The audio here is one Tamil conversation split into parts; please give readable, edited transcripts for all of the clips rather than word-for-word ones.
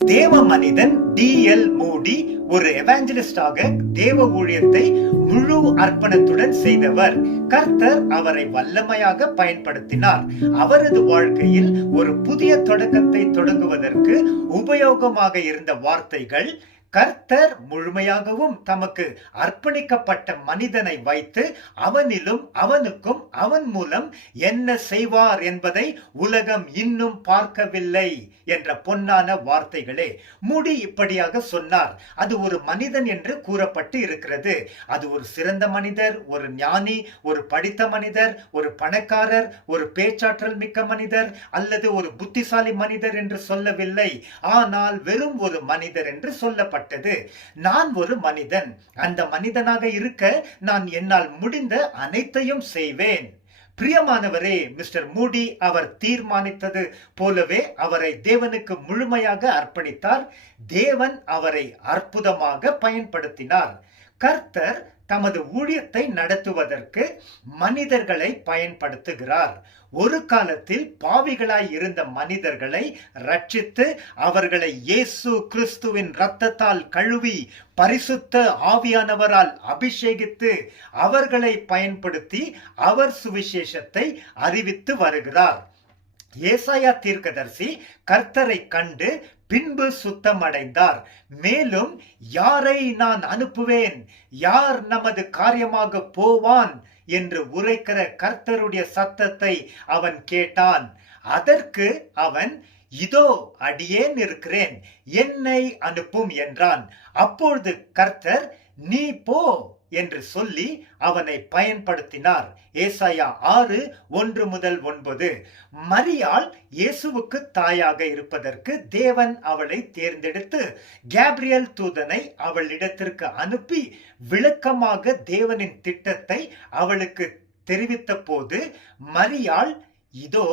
தேவ மனிதன் D.L. மூடி ஒரு எவாஞ்சலிஸ்டாக தேவ ஊழியத்தை முழு அர்ப்பணத்துடன் செய்தவர். கர்த்தர் அவரை வல்லமையாக பயன்படுத்தினார். அவரது வாழ்க்கையில் ஒரு புதிய தொடக்கத்தை தொடங்குவதற்கு உபயோகமாக இருந்த வார்த்தைகள், கர்த்தர் முழுமையாகவும் தமக்கு அர்ப்பணிக்கப்பட்ட மனிதனை வைத்து அவனிலும் அவனுக்கும் அவன் மூலம் என்ன செய்வார் என்பதை உலகம் இன்னும் பார்க்கவில்லை என்ற பொன்னான வார்த்தைகளே. மூடி இப்படியாக சொன்னார். அது ஒரு மனிதன் என்று கூறப்பட்டு இருக்கிறது. அது ஒரு சிறந்த மனிதர், ஒரு ஞானி, ஒரு படித்த மனிதர், ஒரு பணக்காரர், ஒரு பேச்சாற்றல் மிக்க மனிதர் அல்லது ஒரு புத்திசாலி மனிதர் என்று சொல்லவில்லை. ஆனால் வெறும் ஒரு மனிதர் என்று சொல்லப்பட்டது. நான் ஒரு மனிதன். அந்த மனிதனாக இருக்க நான் என்னால் முடிந்த அனைத்தையும் செய்வேன். பிரியமானவரே, மிஸ்டர் மூடி அவர் தீர்மானித்தது போலவே அவரை தேவனுக்கு முழுமையாக அர்ப்பணித்தார். தேவன் அவரை அற்புதமாக பயன்படுத்தினார். கர்த்தர் தமது ஊழியத்தை நடத்துவதற்கு மனிதர்களை பயன்படுத்துகிறார். ஒரு காலத்தில் பாவிகளாய் இருந்த மனிதர்களை ரட்சித்து அவர்களை இயேசு கிறிஸ்துவின் இரத்தத்தால் கழுவி பரிசுத்த ஆவியானவரால் அபிஷேகித்து அவர்களை பயன்படுத்தி அவர் சுவிசேஷத்தை அறிவித்து வருகிறார். ஏசாயா தீர்க்கதரிசி கர்த்தரை கண்டு பின்பு சுத்தமடைந்தார். மேலும் யாரை நான் அனுப்புவேன், யார் நமது காரியமாக போவான் என்று உரைக்கிற கர்த்தருடைய சத்தத்தை அவன் கேட்டான். அதற்கு அவன், இதோ அடியேன் இருக்கிறேன், என்னை அனுப்பும் என்றான். அப்பொழுது கர்த்தர், நீ போ என்று சொல்லி அவனை பயன்படுத்தினார். ஏசாயா 6:1-9. மரியாள் இயேசுவுக்கு தாயாக இருப்பதற்கு தேவன் அவளை தேர்ந்தெடுத்து கேப்ரியல் தூதனை அவளிடத்திற்கு அனுப்பி விளக்கமாக தேவனின் திட்டத்தை அவளுக்கு தெரிவித்த போது மரியாள், இதோ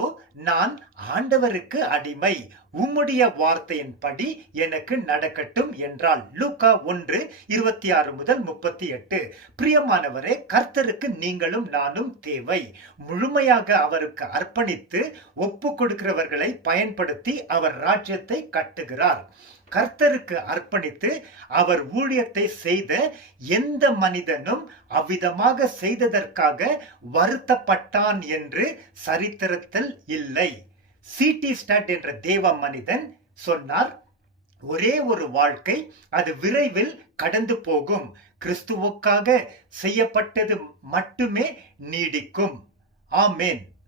நான் ஆண்டவருக்கு அடிமை, உம்முடைய வார்த்தையின்படி எனக்கு நடக்கட்டும் என்றால். லூக்கா 1:26-38. பிரியமானவரே, கர்த்தருக்கு நீங்களும் நானும் தேவை. முழுமையாக அவருக்கு அர்ப்பணித்து ஒப்பு கொடுக்கிறவர்களை பயன்படுத்தி அவர் ராஜ்யத்தை கட்டுகிறார். கர்த்தருக்கு அர்ப்பணித்து அவர் ஊழியத்தை செய்த எந்த மனிதனும் அவ்விதமாக செய்ததற்காக வருத்தப்பட்டான் என்று சரித்திரத்தில் இல்லை. C.T. ஸ்டட் என்ற தேவ மனிதன் சொன்னார், ஒரே ஒரு வாழ்க்கை, அது விரைவில் கடந்து போகும். கிறிஸ்துவுக்காக செய்யப்பட்டது மட்டுமே நீடிக்கும். ஆமென்.